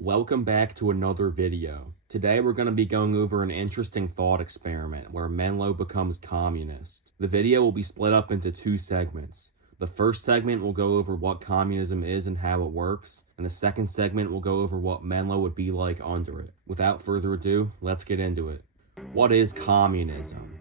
Welcome back to another video. Today we're going to be going over an interesting thought experiment where Menlo becomes communist. The video will be split up into two segments. The first segment will go over what communism is and how it works, and the second segment will go over what Menlo would be like under it. Without further ado, let's get into it. What is communism?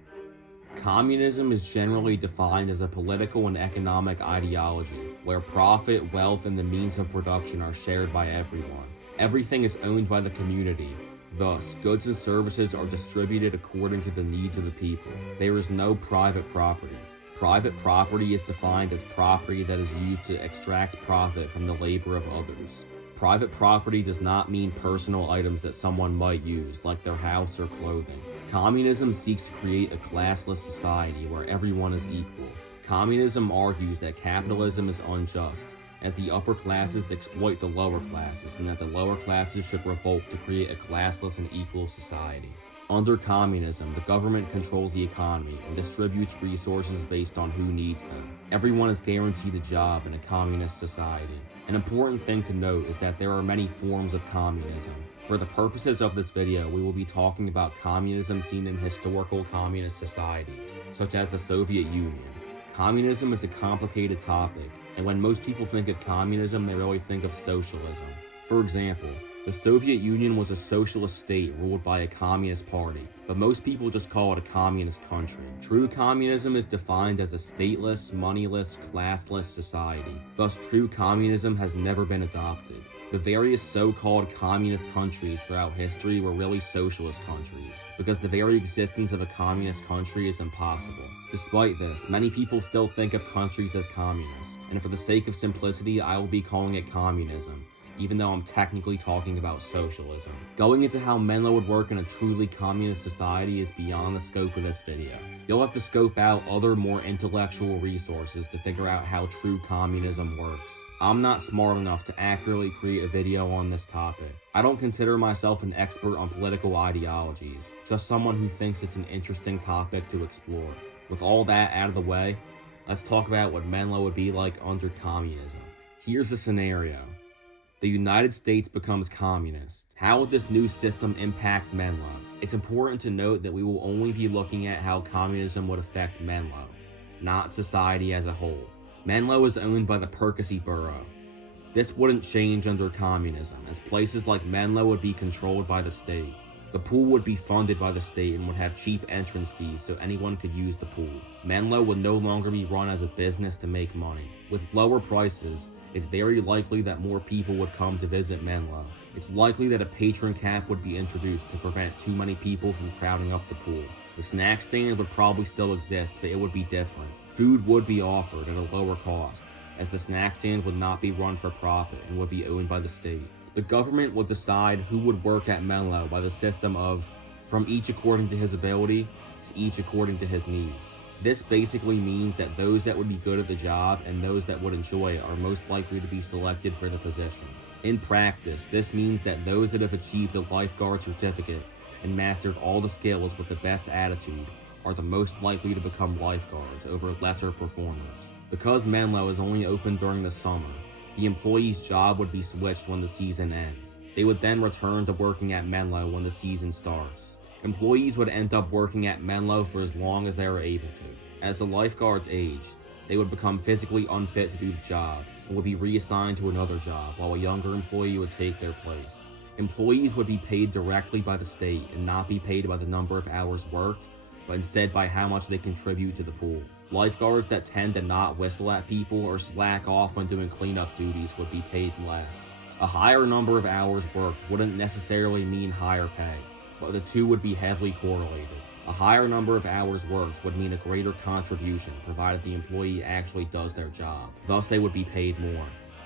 Communism is generally defined as a political and economic ideology where profit, wealth, and the means of production are shared by everyone. Everything is owned by the community. Thus, goods and services are distributed according to the needs of the people. There is no private property. Private property is defined as property that is used to extract profit from the labor of others. Private property does not mean personal items that someone might use, like their house or clothing. Communism seeks to create a classless society where everyone is equal. Communism argues that capitalism is unjust, as the upper classes exploit the lower classes, and that the lower classes should revolt to create a classless and equal society. Under communism, the government controls the economy and distributes resources based on who needs them. Everyone is guaranteed a job in a communist society. An important thing to note is that there are many forms of communism. For the purposes of this video, we will be talking about communism seen in historical communist societies, such as the Soviet Union. Communism is a complicated topic, and when most people think of communism, they really think of socialism. For example, the Soviet Union was a socialist state ruled by a communist party, but most people just call it a communist country. True communism is defined as a stateless, moneyless, classless society. Thus, true communism has never been adopted. The various so-called communist countries throughout history were really socialist countries, because the very existence of a communist country is impossible. Despite this, many people still think of countries as communist, and for the sake of simplicity, I will be calling it communism, even though I'm technically talking about socialism. Going into how Menlo would work in a truly communist society is beyond the scope of this video. You'll have to scope out other more intellectual resources to figure out how true communism works. I'm not smart enough to accurately create a video on this topic. I don't consider myself an expert on political ideologies, just someone who thinks it's an interesting topic to explore. With all that out of the way, let's talk about what Menlo would be like under communism. Here's a scenario. The United States becomes communist. How would this new system impact Menlo? It's important to note that we will only be looking at how communism would affect Menlo, not society as a whole. Menlo is owned by the Percy Borough. This wouldn't change under communism, as places like Menlo would be controlled by the state. The pool would be funded by the state and would have cheap entrance fees so anyone could use the pool. Menlo would no longer be run as a business to make money. With lower prices, it's very likely that more people would come to visit Menlo. It's likely that a patron cap would be introduced to prevent too many people from crowding up the pool. The snack stand would probably still exist, but it would be different. Food would be offered at a lower cost, as the snack stand would not be run for profit and would be owned by the state. The government would decide who would work at Menlo by the system of from each according to his ability to each according to his needs. This basically means that those that would be good at the job and those that would enjoy it are most likely to be selected for the position. In practice, this means that those that have achieved a lifeguard certificate and mastered all the skills with the best attitude are the most likely to become lifeguards over lesser performers. Because Menlo is only open during the summer, the employee's job would be switched when the season ends. They would then return to working at Menlo when the season starts. Employees would end up working at Menlo for as long as they are able to. As the lifeguards aged, they would become physically unfit to do the job and would be reassigned to another job, while a younger employee would take their place. Employees would be paid directly by the state and not be paid by the number of hours worked, but instead by how much they contribute to the pool. Lifeguards that tend to not whistle at people or slack off when doing cleanup duties would be paid less. A higher number of hours worked wouldn't necessarily mean higher pay, but the two would be heavily correlated. A higher number of hours worked would mean a greater contribution, provided the employee actually does their job. Thus, they would be paid more.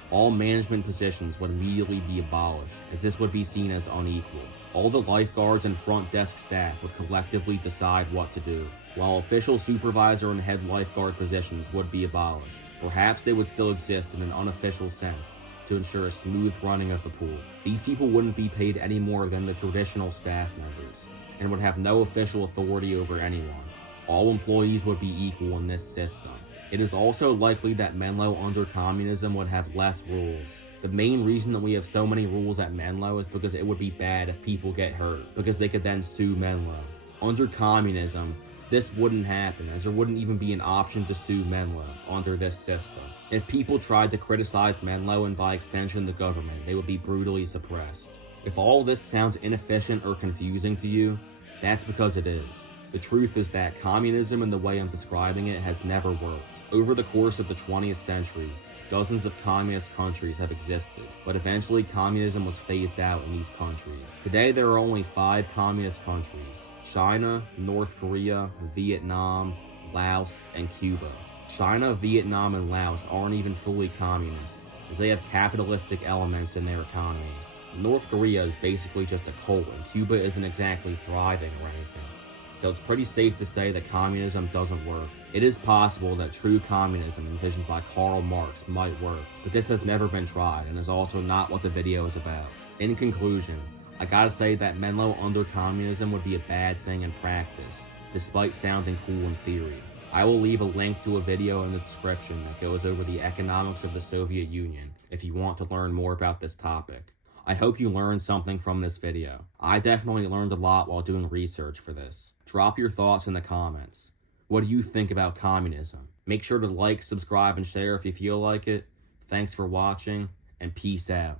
All management positions would immediately be abolished, as this would be seen as unequal. All the lifeguards and front desk staff would collectively decide what to do, while official supervisor and head lifeguard positions would be abolished. Perhaps they would still exist in an unofficial sense to ensure a smooth running of the pool. These people wouldn't be paid any more than the traditional staff members, and would have no official authority over anyone. All employees would be equal in this system. It is also likely that Menlo under communism would have less rules, The main reason that we have so many rules at Menlo is because it would be bad if people get hurt, because they could then sue Menlo. Under communism, this wouldn't happen, as there wouldn't even be an option to sue Menlo under this system. If people tried to criticize Menlo and by extension the government, they would be brutally suppressed. If all this sounds inefficient or confusing to you, that's because it is. The truth is that communism in the way I'm describing it has never worked. Over the course of the 20th century, dozens of communist countries have existed, but eventually communism was phased out in these countries. Today there are only 5 communist countries: China, North Korea, Vietnam, Laos, and Cuba. China, Vietnam, and Laos aren't even fully communist, as they have capitalistic elements in their economies. North Korea is basically just a cult, and Cuba isn't exactly thriving or anything. So it's pretty safe to say that communism doesn't work. It is possible that true communism envisioned by Karl Marx might work, but this has never been tried and is also not what the video is about. In conclusion, I gotta say that Menlo under communism would be a bad thing in practice, despite sounding cool in theory. I will leave a link to a video in the description that goes over the economics of the Soviet Union if you want to learn more about this topic. I hope you learned something from this video. I definitely learned a lot while doing research for this. Drop your thoughts in the comments. What do you think about communism? Make sure to like, subscribe, and share if you feel like it. Thanks for watching, and peace out.